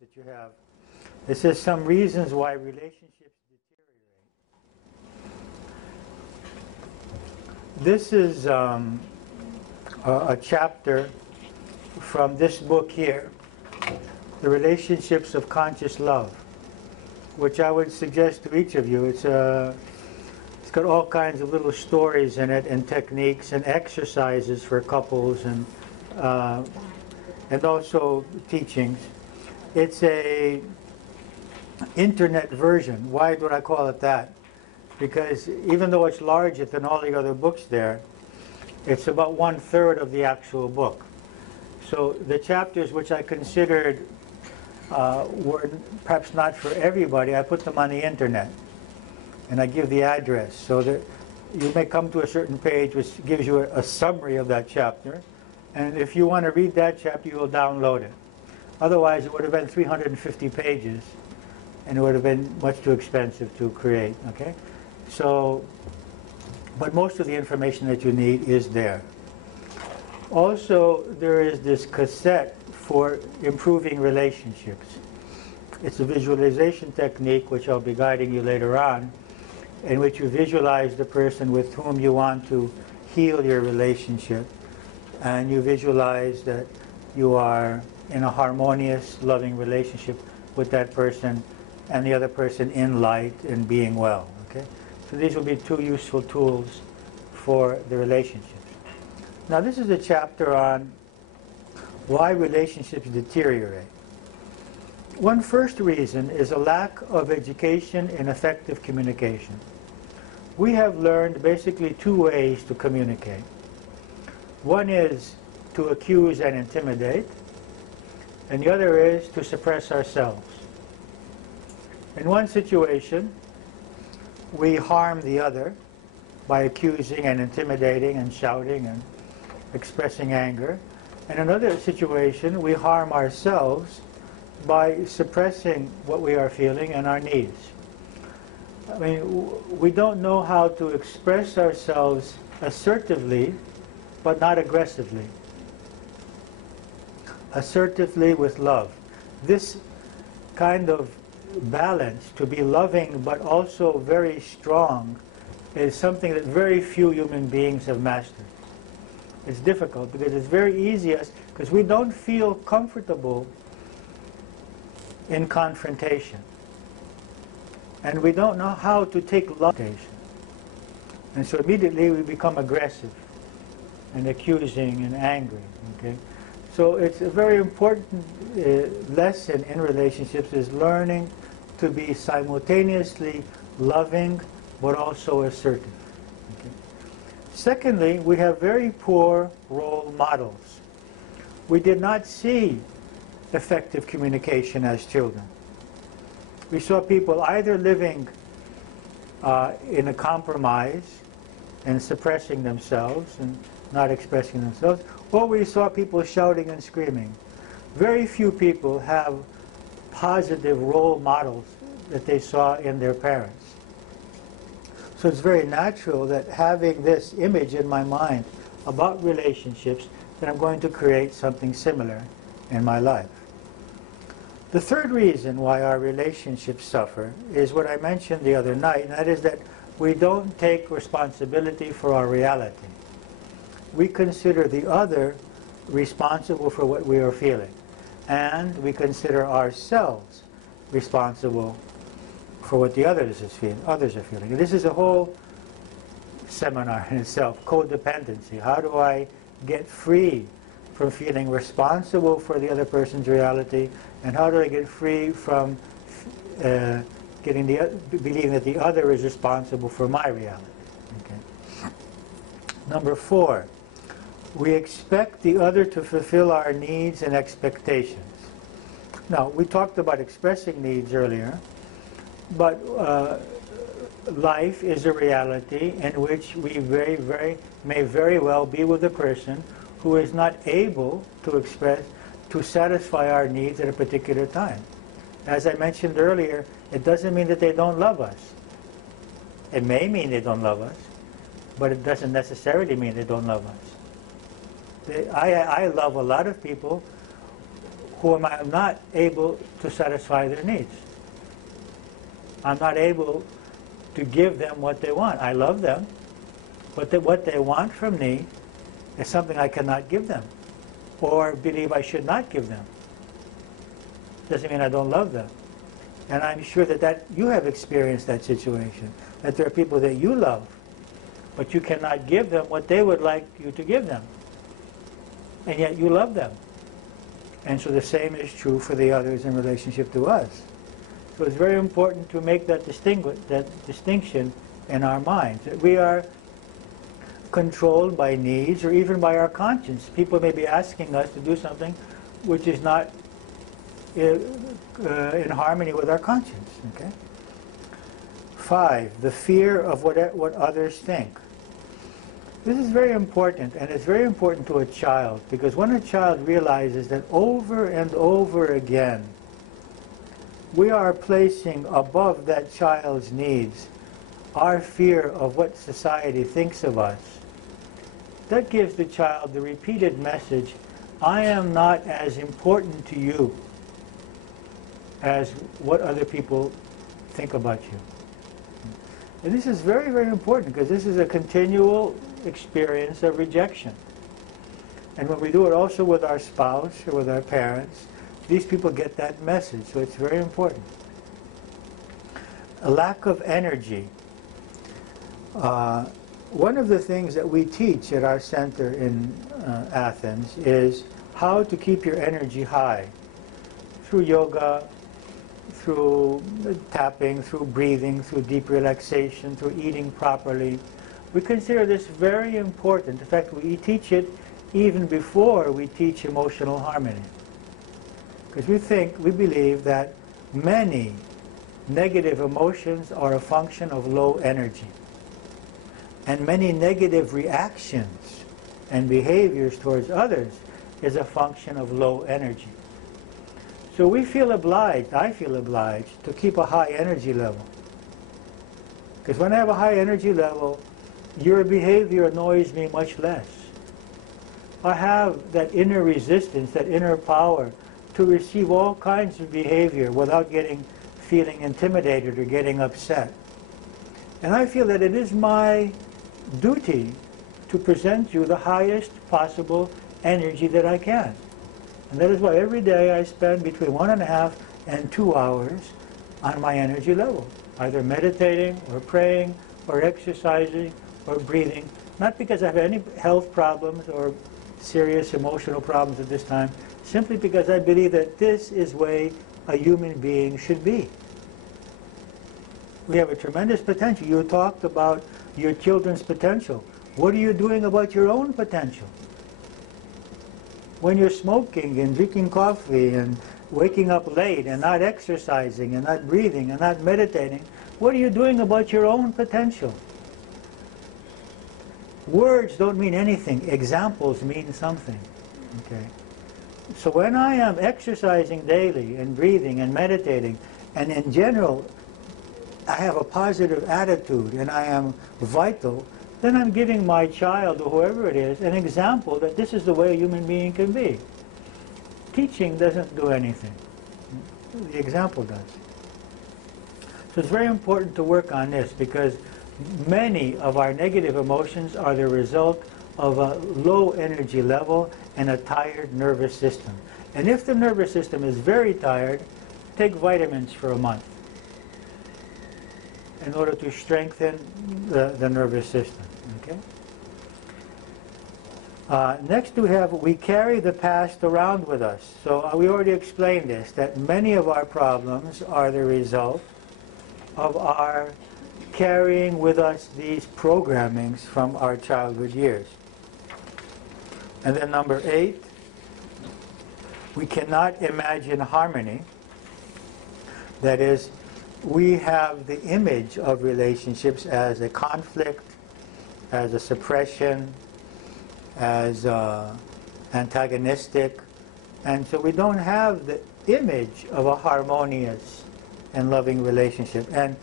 that you have. It says some reasons why relationships deteriorate. This is a chapter from this book here, The Relationships of Conscious Love, which I would suggest to each of you. It's got all kinds of little stories in it, and techniques and exercises for couples, and also teachings. It's a internet version. Why do I call it that? Because even though it's larger than all the other books there, it's about 1/3 of the actual book. So the chapters which I considered were perhaps not for everybody, I put them on the internet, and I give the address so that you may come to a certain page which gives you a summary of that chapter, and if you want to read that chapter, you will download it. Otherwise, it would have been 350 pages, and it would have been much too expensive to create. Okay, so, but most of the information that you need is there. Also, there is this cassette for improving relationships. It's a visualization technique which I'll be guiding you later on, in which you visualize the person with whom you want to heal your relationship, and you visualize that you are in a harmonious, loving relationship with that person and the other person in light and being well. Okay? So these will be two useful tools for the relationships. Now this is a chapter on why relationships deteriorate. One first reason is a lack of education in effective communication. We have learned basically two ways to communicate. One is to accuse and intimidate, and the other is to suppress ourselves. In one situation, we harm the other by accusing and intimidating and shouting and expressing anger. In another situation, we harm ourselves by suppressing what we are feeling and our needs. I mean, we don't know how to express ourselves assertively, but not aggressively. Assertively with love. This kind of balance, to be loving but also very strong, is something that very few human beings have mastered. It's difficult because it's very easy, because we don't feel comfortable in confrontation. And we don't know how to take love. And so immediately we become aggressive and accusing and angry. Okay? So it's a very important lesson in relationships, is learning to be simultaneously loving but also assertive. Okay? Secondly, we have very poor role models. We did not see effective communication as children. We saw people either living in a compromise and suppressing themselves and not expressing themselves, or we saw people shouting and screaming. Very few people have positive role models that they saw in their parents. So it's very natural that having this image in my mind about relationships, that I'm going to create something similar in my life. The third reason why our relationships suffer is what I mentioned the other night, and that is that we don't take responsibility for our reality. We consider the other responsible for what we are feeling, and we consider ourselves responsible for what the others are feeling. And this is a whole seminar in itself, codependency. How do I get free from feeling responsible for the other person's reality, and how do I get free from believing that the other is responsible for my reality? Okay. Number 4, we expect the other to fulfill our needs and expectations. Now, we talked about expressing needs earlier, but life is a reality in which we may very well be with a person who is not able to satisfy our needs at a particular time. As I mentioned earlier, it doesn't mean that they don't love us. It may mean they don't love us, but it doesn't necessarily mean they don't love us. I love a lot of people whom I am not able to satisfy their needs. I'm not able to give them what they want. I love them, but what they want from me is something I cannot give them, or believe I should not give them. Doesn't mean I don't love them. And I'm sure that you have experienced that situation, that there are people that you love, but you cannot give them what they would like you to give them. And yet you love them. And so the same is true for the others in relationship to us. So it's very important to make that distinction in our minds, that we are controlled by needs or even by our conscience. People may be asking us to do something which is not in harmony with our conscience. Okay? 5, the fear of what others think. This is very important, and it's very important to a child, because when a child realizes that over and over again we are placing above that child's needs our fear of what society thinks of us, that gives the child the repeated message, I am not as important to you as what other people think about you. And this is very, very important, because this is a continual experience of rejection. And when we do it also with our spouse or with our parents, these people get that message, so it's very important. A lack of energy. One of the things that we teach at our center in Athens is how to keep your energy high through yoga, through tapping, through breathing, through deep relaxation, through eating properly. We consider this very important. In fact, we teach it even before we teach emotional harmony. Because we believe that many negative emotions are a function of low energy. And many negative reactions and behaviors towards others is a function of low energy. So we feel obliged, I feel obliged, to keep a high energy level. Because when I have a high energy level, your behavior annoys me much less. I have that inner resistance, that inner power to receive all kinds of behavior without feeling intimidated or getting upset. And I feel that it is my duty to present you the highest possible energy that I can. And that is why every day I spend between 1.5 and 2 hours on my energy level, either meditating or praying or exercising or breathing, not because I have any health problems or serious emotional problems at this time, simply because I believe that this is the way a human being should be. We have a tremendous potential. You talked about your children's potential. What are you doing about your own potential? When you're smoking and drinking coffee and waking up late and not exercising and not breathing and not meditating, what are you doing about your own potential? Words don't mean anything. Examples mean something. Okay? So when I am exercising daily and breathing and meditating, and in general I have a positive attitude and I am vital, then I'm giving my child, or whoever it is, an example that this is the way a human being can be. Teaching doesn't do anything. The example does. So it's very important to work on this, because many of our negative emotions are the result of a low energy level and a tired nervous system. And if the nervous system is very tired, take vitamins for a month in order to strengthen the nervous system. Okay? Next we carry the past around with us. So we already explained this, that many of our problems are the result of our carrying with us these programmings from our childhood years. And then number 8, we cannot imagine harmony. That is, we have the image of relationships as a conflict, as a suppression, as antagonistic, and so we don't have the image of a harmonious and loving relationship. And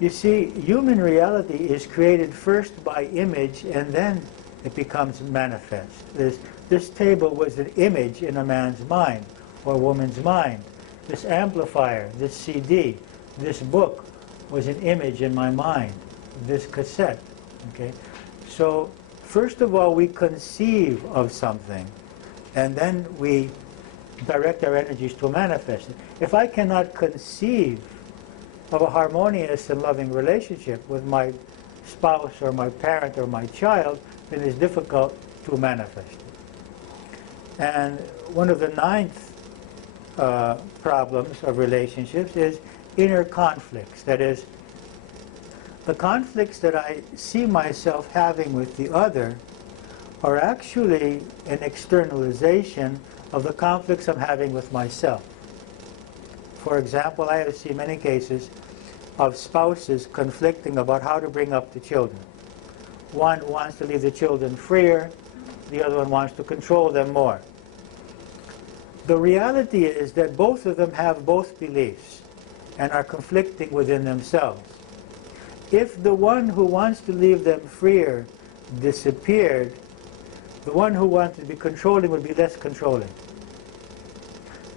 you see, human reality is created first by image, and then it becomes manifest. This table was an image in a man's mind. or a woman's mind. This amplifier, this CD, this book was an image in my mind, this cassette. Okay? So first of all, we conceive of something, and then we direct our energies to manifest it. If I cannot conceive of a harmonious and loving relationship with my spouse or my parent or my child, then it's difficult to manifest it. And one of the ninth problems of relationships is inner conflicts. That is, the conflicts that I see myself having with the other are actually an externalization of the conflicts I'm having with myself. For example, I have seen many cases of spouses conflicting about how to bring up the children. One wants to leave the children freer, the other one wants to control them more. The reality is that both of them have both beliefs and are conflicting within themselves. If the one who wants to leave them freer disappeared, the one who wanted to be controlling would be less controlling.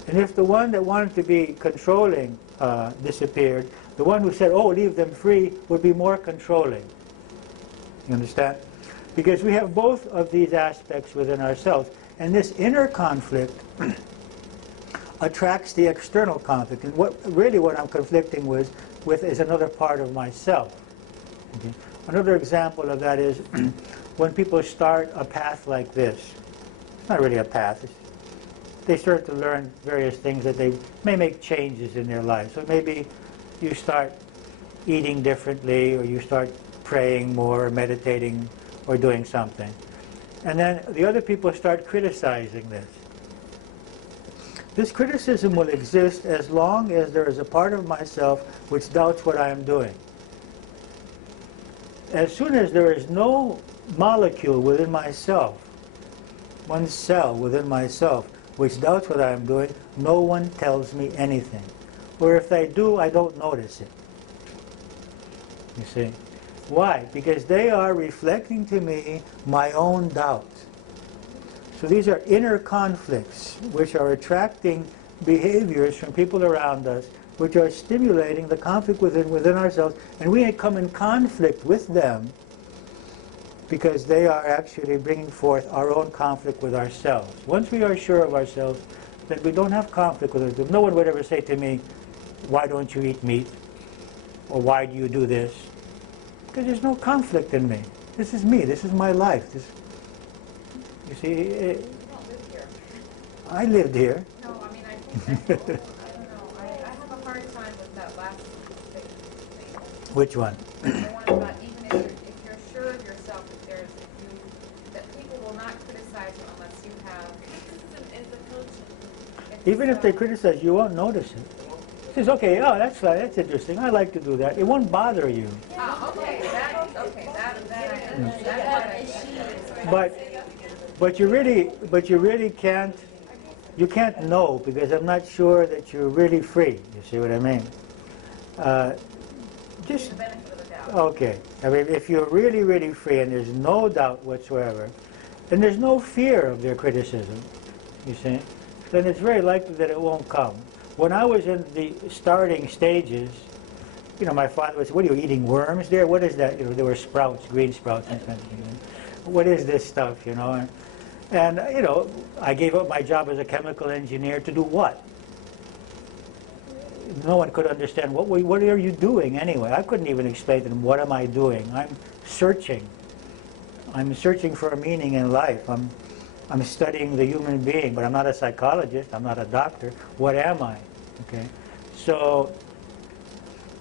And if the one that wanted to be controlling disappeared, the one who said, oh, leave them free, would be more controlling. You understand? Because we have both of these aspects within ourselves. And this inner conflict attracts the external conflict. And what I'm conflicting with is another part of myself. Okay? Another example of that is when people start a path like this. It's not really a path. They start to learn various things that they may make changes in their life. So maybe you start eating differently, or you start praying more, or meditating, or doing something. And then the other people start criticizing this. This criticism will exist as long as there is a part of myself which doubts what I am doing. As soon as there is no molecule within myself, one cell within myself, which doubts what I am doing, no one tells me anything. Or if they do, I don't notice it. You see? Why? Because they are reflecting to me my own doubts. So these are inner conflicts which are attracting behaviors from people around us, which are stimulating the conflict within ourselves, and we come in conflict with them because they are actually bringing forth our own conflict with ourselves. Once we are sure of ourselves, then we don't have conflict with ourselves. No one would ever say to me, why don't you eat meat? Or why do you do this? Because there's no conflict in me. This is me. This is my life. You see, you don't live here. I lived here. No, I mean, I think that's, I don't know. I have a hard time with that last thing. Which one? The one about even if you're sure of yourself, that people will not criticize you unless you have. Even if they criticize, you won't notice it. It says, okay, oh, that's fine, that's interesting. I like to do that. It won't bother you. Oh, okay, that I understand. But you really can't. You can't know, because I'm not sure that you're really free. You see what I mean? Just The benefit of the doubt. okay. I mean, if you're really, really free, and there's no doubt whatsoever, and there's no fear of their criticism, you see, then it's very likely that it won't come. When I was in the starting stages, you know, my father would say, what are you eating, worms there? What is that? You know, there were sprouts, green sprouts and something. What is this stuff, you know? And you know, I gave up my job as a chemical engineer to do what? No one could understand, what are you doing anyway? I couldn't even explain to them, what am I doing? I'm searching. I'm searching for a meaning in life. I'm studying the human being, but I'm not a psychologist, I'm not a doctor. What am I? Okay? So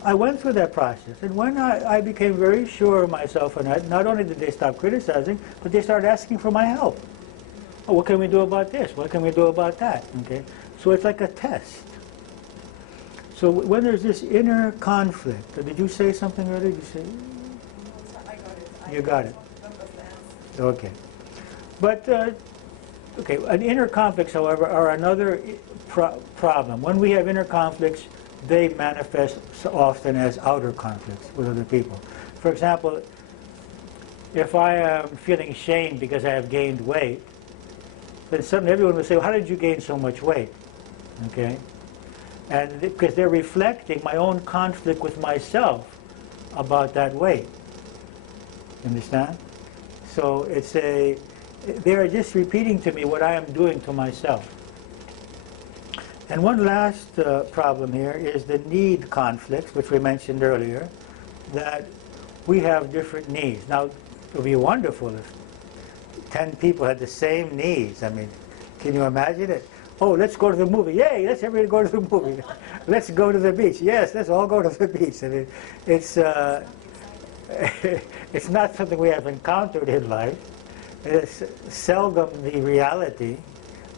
I went through that process, and when I became very sure of myself, and not only did they stop criticizing, but they started asking for my help. Oh, what can we do about this? What can we do about that? Okay? So it's like a test. So when there's this inner conflict, did you say something earlier? Did you say? I got it. You got it. Okay. But, okay, an inner conflicts, however, are another problem. When we have inner conflicts, they manifest so often as outer conflicts with other people. For example, if I am feeling shame because I have gained weight, then suddenly everyone will say, well, how did you gain so much weight? Okay? And because they're reflecting my own conflict with myself about that weight. Understand? So they're just repeating to me what I am doing to myself. And one last problem here is the need conflicts, which we mentioned earlier, that we have different needs. Now, it would be wonderful if 10 people had the same needs. I mean, can you imagine it? Oh, let's go to the movie. Yay, let's everybody go to the movie. Let's go to the beach. Yes, let's all go to the beach. I mean, it's it's not something we have encountered in life. It's seldom the reality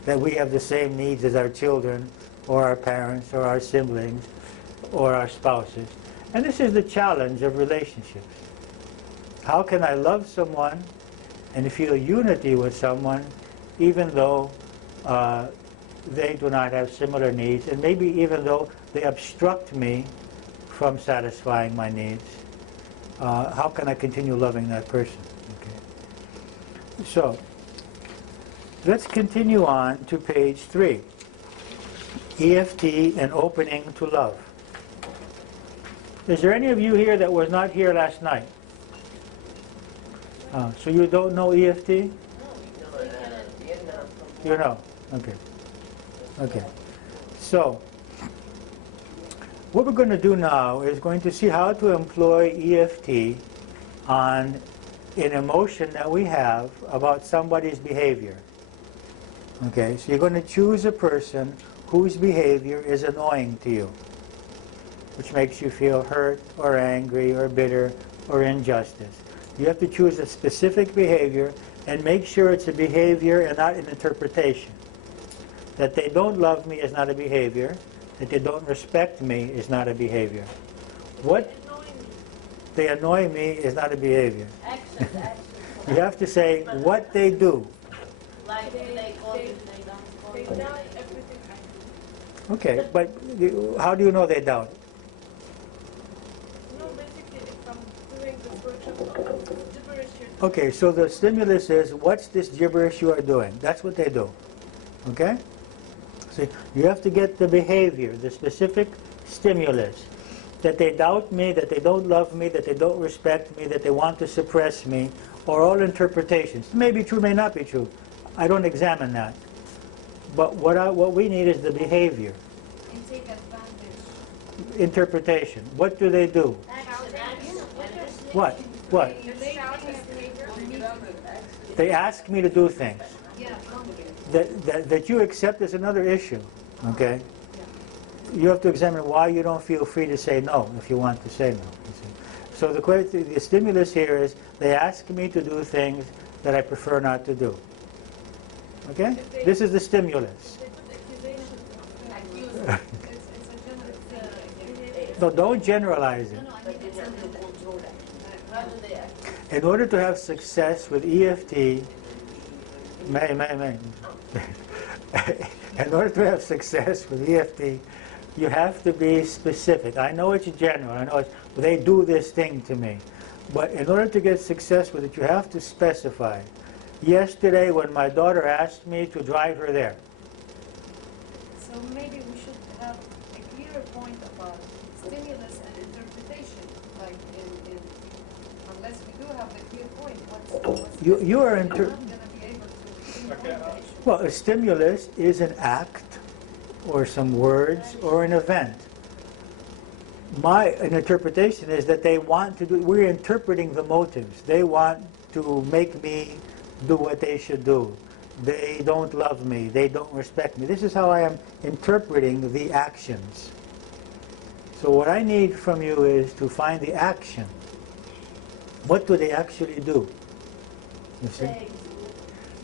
that we have the same needs as our children or our parents or our siblings or our spouses. And this is the challenge of relationships. How can I love someone and feel unity with someone even though they do not have similar needs, and maybe even though they obstruct me from satisfying my needs? How can I continue loving that person? Okay. So, let's continue on to page 3. EFT and opening to love. Is there any of you here that was not here last night? So you don't know EFT? You know. Okay. Okay. So, what we're going to do now is going to see how to employ EFT on an emotion that we have about somebody's behavior. Okay, so you're going to choose a person whose behavior is annoying to you, which makes you feel hurt or angry or bitter or injustice. You have to choose a specific behavior and make sure it's a behavior and not an interpretation. That they don't love me is not a behavior. That they don't respect me is not a behavior. What they annoy me is not a behavior. Actions. You have to say what they do. Like they call you, they don't call you. They doubt everything I do. Okay, but how do you know they doubt? No, basically, if I'm doing this workshop, gibberish you're doing. Okay, so the stimulus is, what's this gibberish you are doing? That's what they do. Okay? So you have to get the behavior, the specific stimulus. That they doubt me, that they don't love me, that they don't respect me, that they want to suppress me, or all interpretations. It may be true, may not be true. I don't examine that. But what we need is the behavior. And take advantage. Interpretation. What do they do? What? What? You're shouting at behavior. They ask me to do things. Yeah. That you accept is another issue. Okay? You have to examine why you don't feel free to say no if you want to say no. You see. So the stimulus here is they ask me to do things that I prefer not to do. Okay? This is the stimulus. They put accusations on Accuse. it's a general No, don't generalize it. How do they act? In order to have success with EFT, in order to have success with EFT, you have to be specific. I know it's general. I know they do this thing to me. But in order to get success with it, you have to specify. Yesterday, when my daughter asked me to drive her there. So maybe we should have a clearer point about stimulus and interpretation. Like unless we do have the clear point, what's You are I'm not going to be able to pinpoint the issue. Well, a stimulus is an act, or some words, or an event. An interpretation is that they want to do, we're interpreting the motives. They want to make me do what they should do. They don't love me. They don't respect me. This is how I am interpreting the actions. So what I need from you is to find the action. What do they actually do? You see?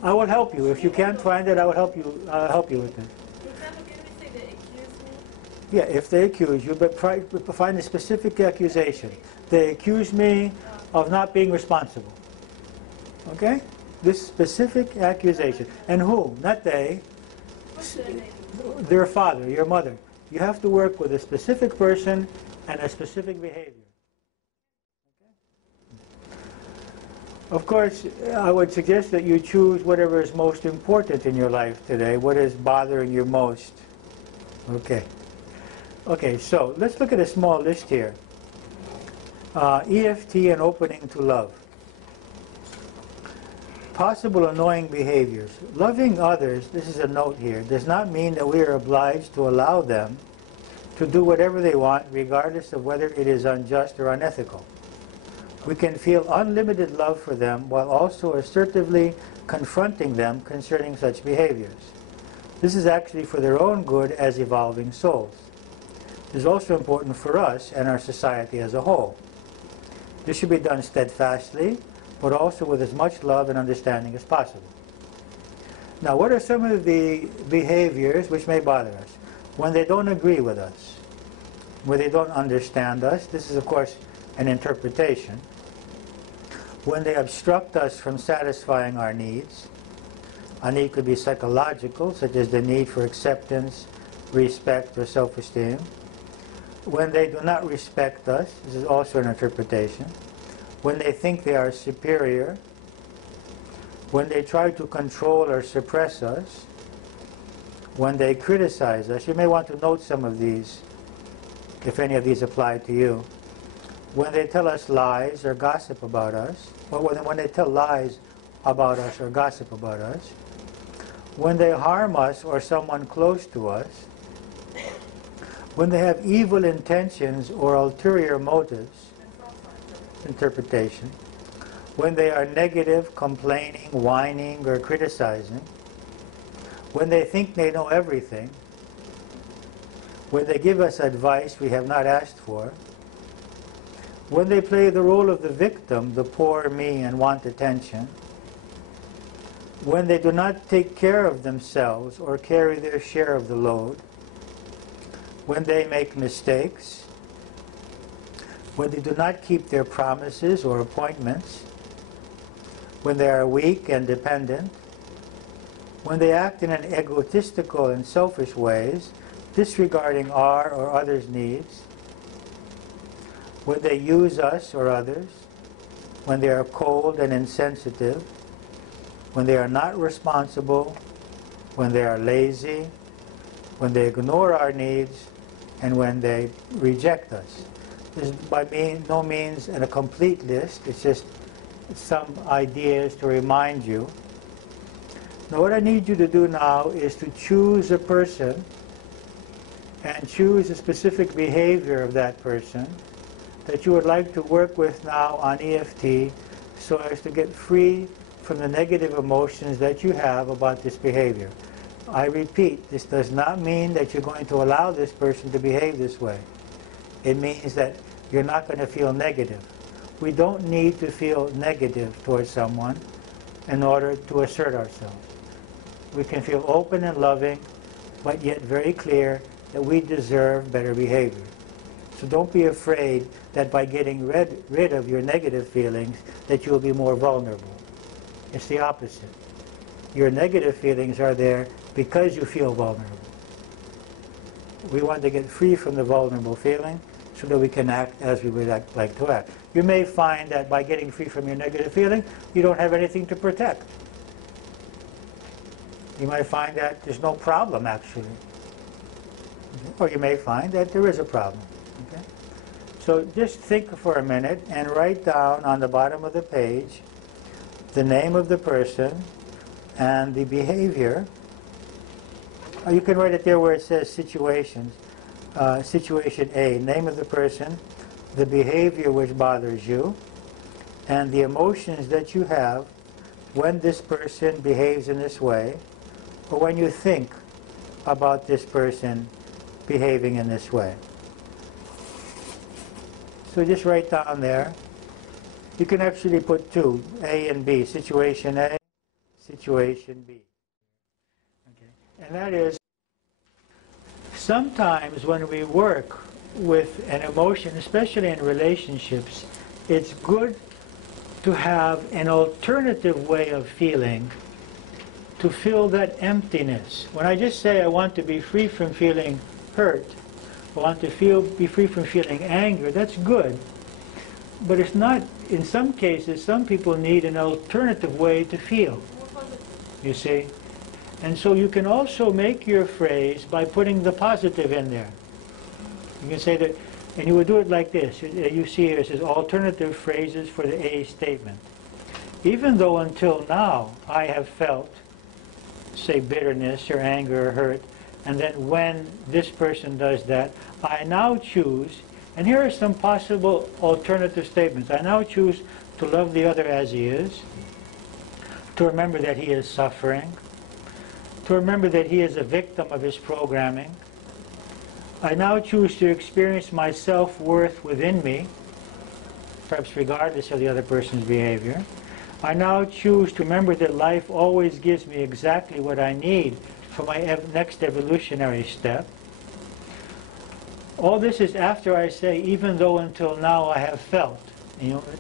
I will help you. If you can't find it, I will help you. I'll help you with it. For example, can we say they accuse me? Yeah, if they accuse you, but find a specific accusation. They accuse me of not being responsible. Okay? This specific accusation. And who? Not they. What's their name? Their father, your mother. You have to work with a specific person and a specific behavior. Of course, I would suggest that you choose whatever is most important in your life today, what is bothering you most. Okay. Okay, so let's look at a small list here. EFT and opening to love. Possible annoying behaviors. Loving others, this is a note here, does not mean that we are obliged to allow them to do whatever they want, regardless of whether it is unjust or unethical. We can feel unlimited love for them while also assertively confronting them concerning such behaviors. This is actually for their own good as evolving souls. It is also important for us and our society as a whole. This should be done steadfastly, but also with as much love and understanding as possible. Now, what are some of the behaviors which may bother us? When they don't agree with us, when they don't understand us, this is of course an interpretation. When they obstruct us from satisfying our needs, a need could be psychological, such as the need for acceptance, respect, or self-esteem. When they do not respect us, this is also an interpretation. When they think they are superior, when they try to control or suppress us, when they criticize us. You may want to note some of these, if any of these apply to you. When they tell us lies or gossip about us, or when they tell lies about us or gossip about us, when they harm us or someone close to us, when they have evil intentions or ulterior motives, interpretation, when they are negative, complaining, whining, or criticizing, when they think they know everything, when they give us advice we have not asked for, when they play the role of the victim, the poor me, and want attention, when they do not take care of themselves or carry their share of the load, when they make mistakes, when they do not keep their promises or appointments, when they are weak and dependent, when they act in an egotistical and selfish ways, disregarding our or others' needs, when they use us or others, when they are cold and insensitive, when they are not responsible, when they are lazy, when they ignore our needs, and when they reject us. This is by no means a complete list. It's just some ideas to remind you. Now what I need you to do now is to choose a person and choose a specific behavior of that person that you would like to work with now on EFT so as to get free from the negative emotions that you have about this behavior. I repeat, this does not mean that you're going to allow this person to behave this way. It means that you're not going to feel negative. We don't need to feel negative towards someone in order to assert ourselves. We can feel open and loving, but yet very clear that we deserve better behavior. So don't be afraid that by getting rid of your negative feelings that you'll be more vulnerable. It's the opposite. Your negative feelings are there because you feel vulnerable. We want to get free from the vulnerable feeling so that we can act as we would like to act. You may find that by getting free from your negative feeling, you don't have anything to protect. You might find that there's no problem, actually. Okay? Or you may find that there is a problem. Okay? So just think for a minute and write down on the bottom of the page the name of the person and the behavior. You can write it there where it says situations. Situation A, name of the person, the behavior which bothers you, and the emotions that you have when this person behaves in this way, or when you think about this person behaving in this way. So just write down there. You can actually put two, A and B, situation A, situation B. Okay. And that is, sometimes when we work with an emotion, especially in relationships, it's good to have an alternative way of feeling to fill that emptiness. When I just say I want to be free from feeling hurt, I want to be free from feeling anger, that's good. But it's not, in some cases, some people need an alternative way to feel. You see? And so you can also make your phrase by putting the positive in there. You can say that, and you would do it like this. You see here, it says alternative phrases for the A statement. Even though until now I have felt, say, bitterness or anger or hurt, and then when this person does that, I now choose, and here are some possible alternative statements. I now choose to love the other as he is, to remember that he is suffering, to remember that he is a victim of his programming. I now choose to experience my self-worth within me, perhaps regardless of the other person's behavior. I now choose to remember that life always gives me exactly what I need for my next evolutionary step. All this is after I say, even though until now I have felt,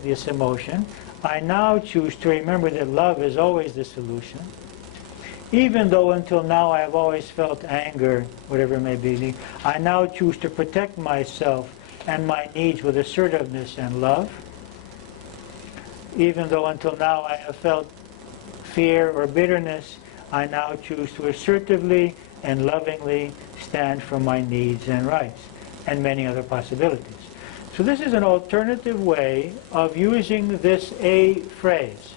this emotion, I now choose to remember that love is always the solution. Even though until now I have always felt anger, whatever it may be, I now choose to protect myself and my needs with assertiveness and love. Even though until now I have felt fear or bitterness, I now choose to assertively and lovingly stand for my needs and rights, and many other possibilities. So this is an alternative way of using this A phrase.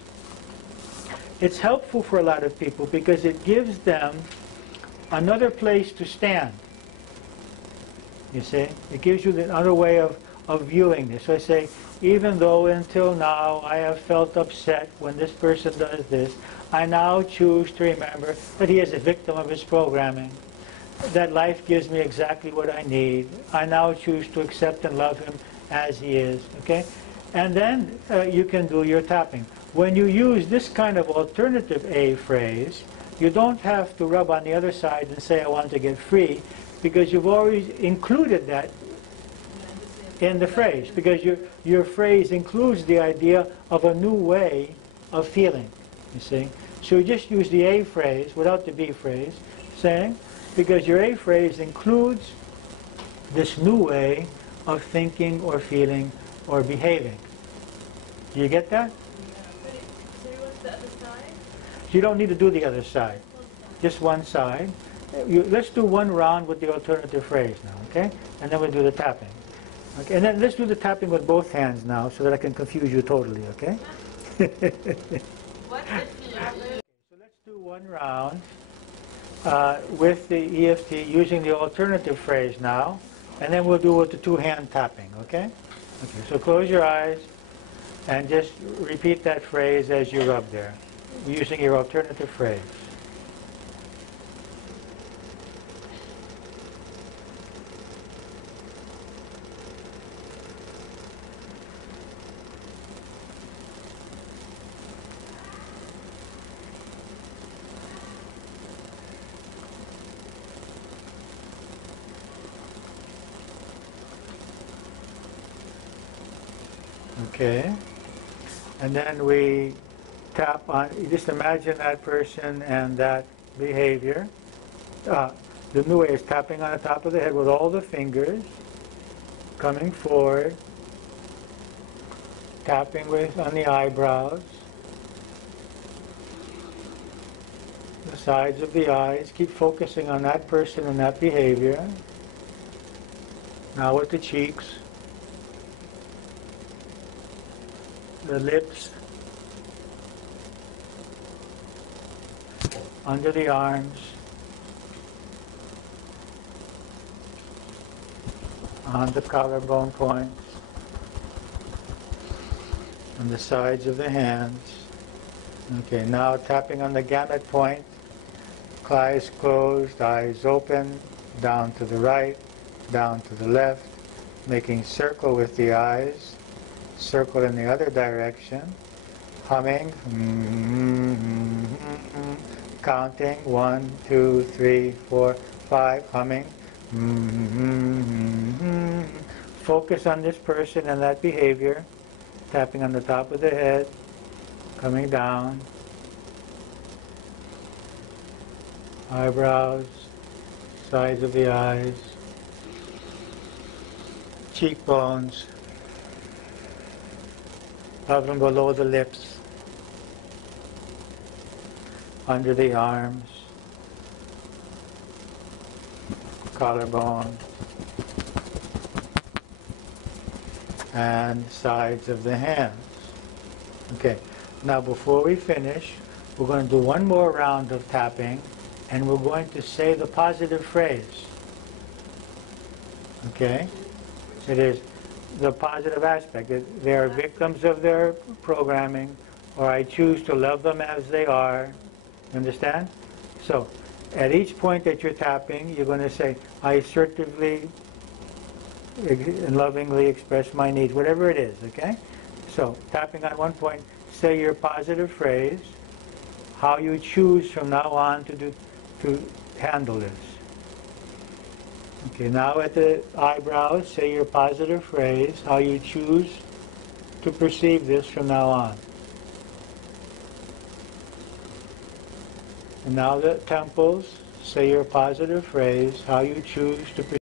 It's helpful for a lot of people because it gives them another place to stand. You see? It gives you another way of viewing this. So I say, even though until now I have felt upset when this person does this, I now choose to remember that he is a victim of his programming, that life gives me exactly what I need. I now choose to accept and love him as he is. Okay? And then you can do your tapping. When you use this kind of alternative A phrase, you don't have to rub on the other side and say, I want to get free, because you've already included that in the phrase, because your phrase includes the idea of a new way of feeling, you see. So you just use the A phrase without the B phrase, saying, because your A phrase includes this new way of thinking or feeling or behaving. Do you get that? So you want the other side? You don't need to do the other side, just one side. Let's do one round with the alternative phrase now, okay? And then we'll do the tapping. Okay, and then let's do the tapping with both hands now so that I can confuse you totally, okay? What if you So let's do one round with the EFT using the alternative phrase now, and then we'll do it with the two-hand tapping, okay? Okay, so close your eyes and just repeat that phrase as you rub there, using your alternative phrase. Okay, and then we tap on, you just imagine that person and that behavior. The new way is tapping on the top of the head with all the fingers, coming forward, tapping on the eyebrows, the sides of the eyes. Keep focusing on that person and that behavior. Now with the cheeks, the lips, under the arms, on the collarbone points, on the sides of the hands. Okay, now tapping on the gamut point, eyes closed, eyes open, down to the right, down to the left, making circle with the eyes, circle in the other direction, humming, counting, 1, 2, 3, 4, 5, humming. Focus on this person and that behavior, tapping on the top of the head, coming down, eyebrows, sides of the eyes, cheekbones, up and below the lips, under the arms, collarbone, and sides of the hands. Okay, now before we finish, we're going to do one more round of tapping, and we're going to say the positive phrase. Okay? It is the positive aspect. They are victims of their programming, or I choose to love them as they are. Understand? So, at each point that you're tapping, you're going to say, I assertively and lovingly express my needs, whatever it is, okay? So, tapping on one point, say your positive phrase, how you choose from now on to handle this. Okay, now at the eyebrows, say your positive phrase, how you choose to perceive this from now on. And now the temples, say your positive phrase, how you choose to perceive